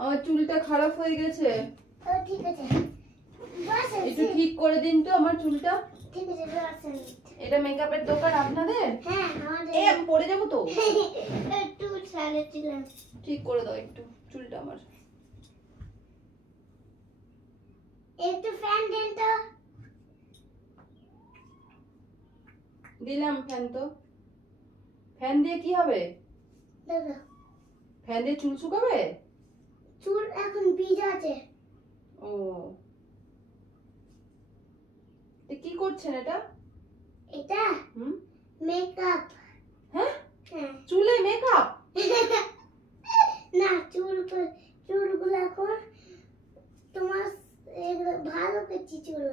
আমার চুলটা খারাপ হয়ে গেছে। ঠিক আছে, একটু ঠিক করে দিন তো আমার চুলটা। ঠিক আছে। এটা মেকআপের দোকান আপনাদের? হ্যাঁ আমাদের। আমি পড়ে যাবো তো। একটু সাইডে ছিলাম। ঠিক করে দাও একটু চুলটা আমার। একটু ফ্যান দেন তো। দিলাম ফ্যান। তো ফ্যান দিয়ে কি হবে? দাদা ফ্যান দিয়ে চুল শুকাবে? চুল এখন ভিজা আছে। ও কি করছেন এটা? এটা মেকআপ। হ্যাঁ হ্যাঁ চুলে মেকআপ? না চুলগুলো এখন তোমার ভালো করছি চুল।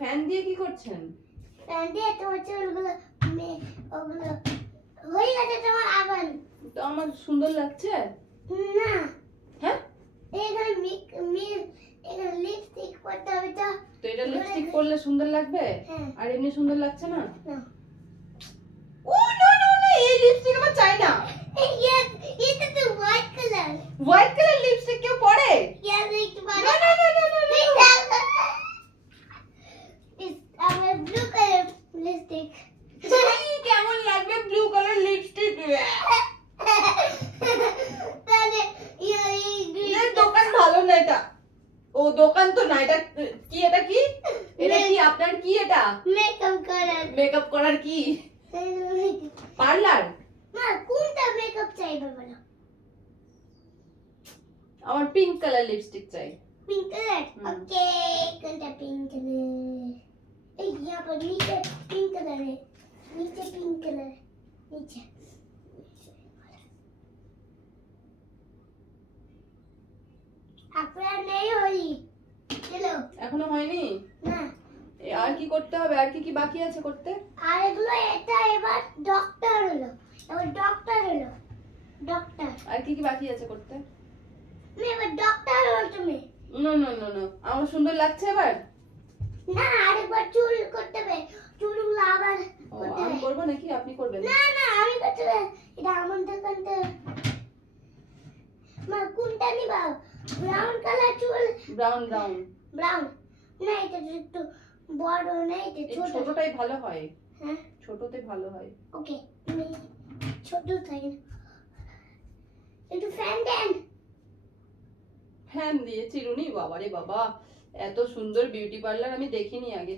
ফ্যান দিয়ে কি করছেন? ফ্যান দিয়ে তোমার চুলগুলো ওগুলো হয়ে গেছে তোমার আগুন। তো আমার সুন্দর লাগছে না। হ্যাঁ এখানে এখানে লিপস্টিক করতে হবে তো। তো এটা লিপস্টিক পরলে সুন্দর লাগবে? হ্যাঁ। আর এমনি সুন্দর লাগছে না? না। ও নো নো নো, এই লিপস্টিক আমার চাই না। Yes, এটা তো white colour. White colour lipstick কেউ পরে? Yes, একটু পরে। না না না না না না। আমার ব্লু কালার লিপস্টিক। কেমন লাগবে ব্লু কালার লিপস্টিক? তাহলে এই দোকান ভালো না এটা। ও দোকান তো না, এটা কি? এটা কি? এটা কি আপনার? কি এটা? মেকআপ করার। মেকআপ করার কি পার্লার? না, কোনটা মেকআপ চাই বলো? আমার পিঙ্ক কালার লিপস্টিক চাই। Pink colour. ओके, कोनटा पिंक कलर? ए यहाँ पर नीचे पिंक कलर है। नीचे पिंक कलर नीचे। আপনার নেই হই। চলো এখনো হয়নি না। আর কি করতে হবে? আর কি কি বাকি আছে করতে? আর এগুলো এটা এবার ডক্টর হলো। এবার ডক্টর হলো। ডক্টর। আর কি কি বাকি আছে করতে? তুমি এবার ডক্টর হলো তুমি। নো নো নো নো, আমার সুন্দর লাগছে এবার? না, আরেকবার চুল করতে হবে। চুলগুলো আবার করতে আমি হবে। করব নাকি আপনি করবেন? না না, আমি করতে হবে। এটা আমার দোকানতে। মা কোনটা নিবা? ব্রাউন কালার চুল। Brown brown. ব্রাউন না, এটা একটু বড় না, এটা এই ছোট। ছোটটাই ভালো হয়। হ্যাঁ ছোটতে ভালো হয়। ওকে, তুমি ছোট তাই না। একটু ফ্যান দেন। ফ্যান দিয়ে চিরুনি? বাবারে বাবা, এত সুন্দর বিউটি পার্লার আমি দেখিনি আগে।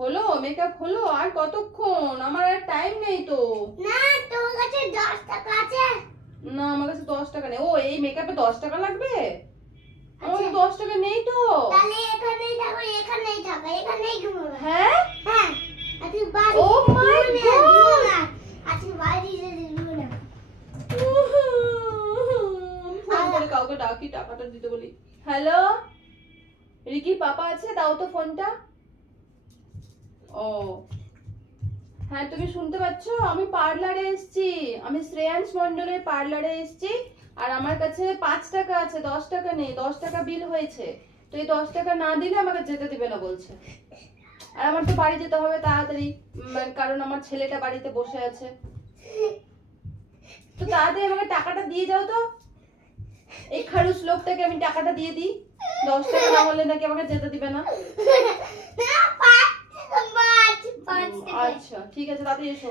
হলো মেকআপ হলো? আর কতক্ষণ? আমার আর টাইম নেই তো। না, তোর কাছে 10 টাকা আছে? না আমার কাছে 10 টাকা নেই। ও এই মেকআপে 10 টাকা লাগবে? আমার আচ্ছা। 10 টাকা নেই তো। তাহলে এখানেই থাকো, এখানেই থাকো, এখানেই ঘুমাবো। হ্যাঁ হ্যাঁ, আজকে বাড়ি। Oh my God! আজকে বাড়ি যেতে দিও না। ফোন করে কাউকে ডাকি, টাকাটা দিতে বলি। হ্যালো রিকি, পাপা আছে? দাও তো ফোনটা। ও হ্যাঁ, তুমি শুনতে পাচ্ছ? আমি পার্লারে এসেছি। আমি শ্রেয়াংশ মণ্ডলের পার্লারে এসেছি। আর আমার কাছে 5 টাকা আছে, 10 টাকা নেই। 10 টাকা বিল হয়েছে। তো এই 10 টাকা না দিলে আমাকে যেতে দিবে না বলছে। আর আমার তো বাড়ি যেতে হবে তাড়াতাড়ি, কারণ আমার ছেলেটা বাড়িতে বসে আছে। তো তাড়াতাড়ি আমাকে টাকাটা দিয়ে যাও তো। এই খারুস লোকটাকে আমি টাকাটা দিয়ে দিই। 10 টাকা না হলে নাকি আমাকে যেতে দিবে না। আচ্ছা ঠিক আছে, তাড়াতাড়ি এসো।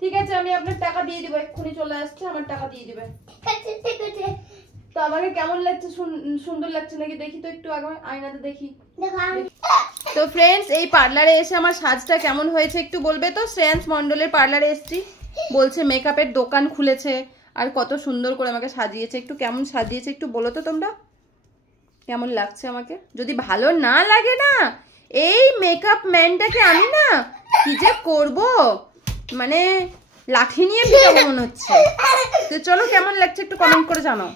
ঠিক আছে, আমি আপনার টাকা দিয়ে দিব। এক্ষুনি চলে আসছে, আমার টাকা দিয়ে দিবে। তো আমাকে কেমন লাগছে? সুন্দর লাগছে নাকি দেখি তো একটু, আগে আয়নাতে দেখি। তো ফ্রেন্ডস, এই পার্লারে এসে আমার সাজটা কেমন হয়েছে একটু বলবে তো? শ্রেয়াংশ মণ্ডলের পার্লারে এসেছি, বলছে মেকআপের দোকান খুলেছে, আর কত সুন্দর করে আমাকে সাজিয়েছে। একটু কেমন সাজিয়েছে একটু বলো তো তোমরা, কেমন লাগছে আমাকে? যদি ভালো না লাগে না, এই মেকআপ ম্যানটাকে আমি না কি যে করব, মানে লাঠি নিয়ে পিটাবো মনে হচ্ছে। তো চলো, কেমন লাগছে একটু কমেন্ট করে জানাও।